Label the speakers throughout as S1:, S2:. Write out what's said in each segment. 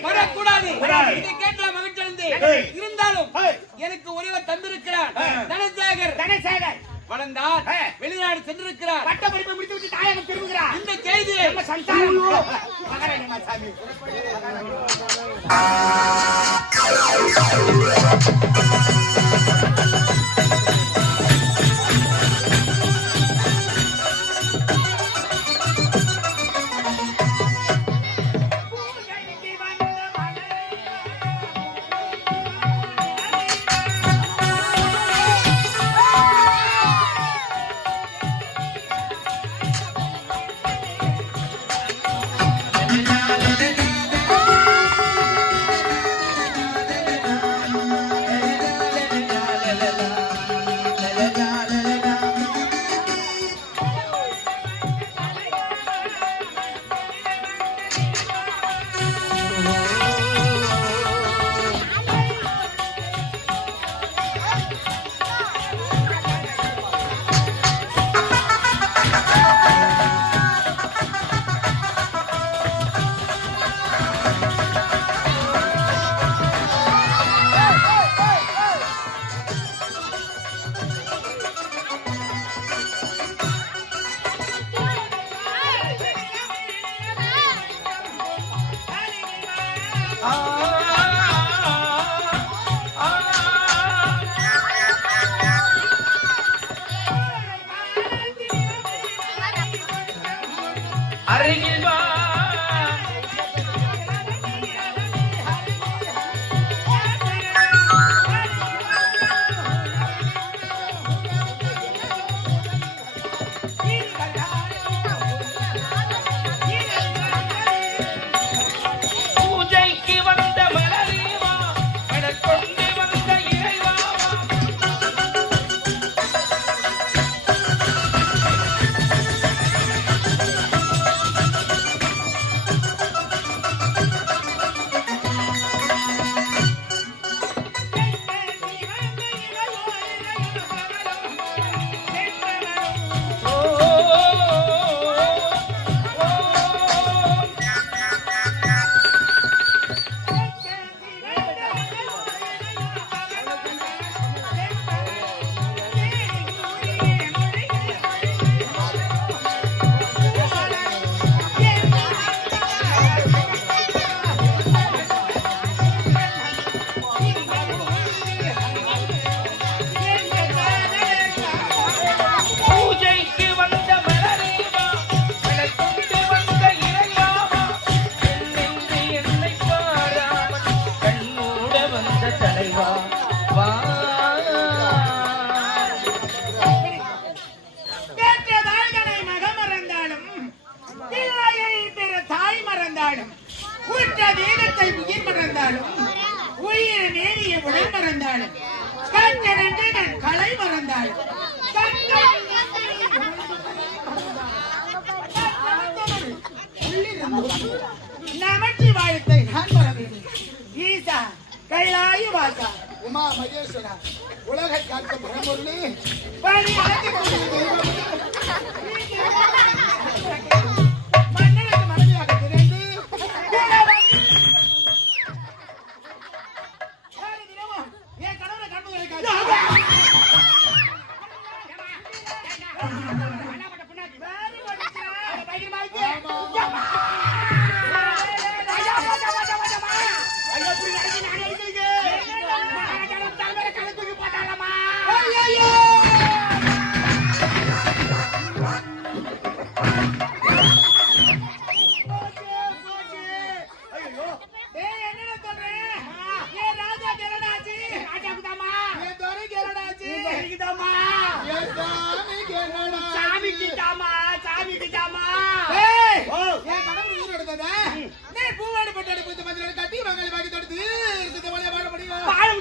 S1: வரக்கூடாது.
S2: கூடாது.
S1: இதை கேட்டல மகிழ்ச்சி. இருந்தாலும். எனக்கு ஒருவர் தந்திருக்கிறார். தனசேகர்.
S2: தனசேகர்.
S1: வளர்ந்தார். வெளிநாடு சென்றிருக்கிறார்.
S2: பட்ட படிப்பை முடித்து விட்டு தாயகம் திரும்புகிறார்
S1: இந்த செய்தியை
S2: நம்ம சந்தானம். மகாராணி மாசாமி Oh. உற்ற வேதத்தை உயிர் மறந்தாலும் உயிர் நேரிய உடல் மறந்தாலும் கற்றனென்று தன் கலை மறந்தாலும் நமச்சி வாழ்த்தை நான் வர வேண்டும். ஈசா கைலாய வாசா
S3: உமா மகேஸ்வரா உலகை காக்கும் பரம்பொருளே
S2: பணி அழைத்துக் கொண்டு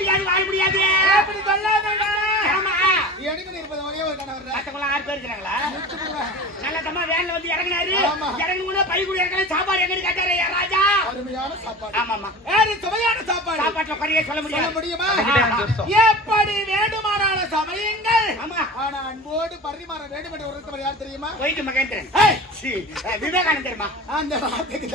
S2: முடியாது வாழ முடியாது.
S3: அப்படி சொல்லாதடா.
S2: ஆமா.
S3: எனக்கு இருப்பது ஒரே ஒரு கணவர்
S2: மத்தவங்க ஆறு பேர் இருக்கிறாங்களா? தம்மா வேன்ல வந்து இறங்கினாரு.
S3: ஆமா.
S2: இறங்குன பை கூட இறங்கல சாப்பாடு எங்க கேட்டாரு ராஜா!
S3: அருமையான சாப்பாடு.
S2: ஆமாமா
S3: ஏறு சுவையான சாப்பாடு. சாப்பாடு
S2: சாப்பாட்டுல குறையே சொல்ல
S3: சொல்ல
S2: முடியாது
S3: முடியுமா. எப்படி வேண்டுமானாலும் சமயங்கள்.
S2: ஆமா.
S3: ஆனா அன்போடு பரிமாற வேண்டும் என்று உரைத்தவர் யார் தெரியுமா?
S2: போயிட்டு மகேந்திரன் விவேகானந்தர்மா
S3: அந்த வார்த்தைக்கு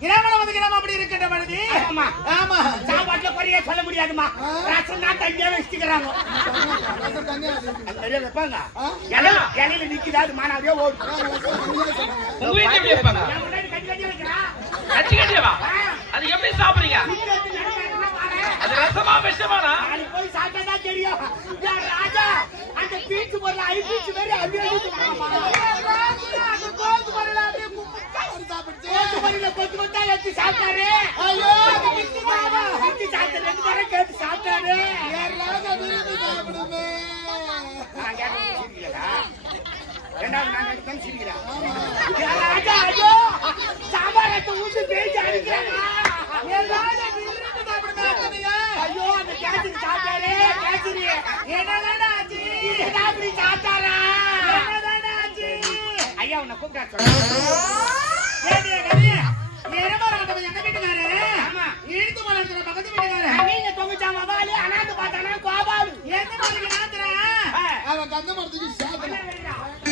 S3: கிராமம் வந்து கிராமம் அப்படி இருக்கின்ற பொழுது
S2: ஆமா.
S3: ஆமா.
S2: சாப்பாட்டுல குறையே சொல்ல முடியாதுமா. ரசம் தான் தண்ணியா? வச்சுக்கிறாங்க? இலையில இலையில நிக்குது? அது
S4: உங்க வீட்டுல எப்படி வைப்பாங்க
S2: என்
S4: கட்டியவா அது எப்படி சாப்பிடுறீங்க அது ரசமா விஷமானா
S2: போய் சாப்பிட்டா தான் தெரியும் ராஜா அந்த பீச்சு ஐ பீச்சு மாதிரி அப்படியே
S3: அப்படியே
S2: கோத்து கொத்து கொத்தா எடுத்து சாப்பிட்டாரு
S3: ஐயோ,
S2: கேட்டு சாப்பிட்டாரு ரெண்டாவது நான் கேட்டது சிரிக்கிறா. ராஜா, ஐயோ, சாம்பார் எடுத்து ஊத்தி தேய்ச்சி அடிக்கிறாங்க. ஐயோ, அந்த கேசரி சாப்பிட்டாரு, கேசரி.
S3: ஆச்சு?
S2: அப்படி சாப்பிட்டாரா?
S3: ஆச்சு?
S2: ஐயா, உன்னை கூப்பிட்டா சொல்றேன். நீங்க.
S3: அவன் கந்த மரத்துக்கு சாப்பிடலாம்?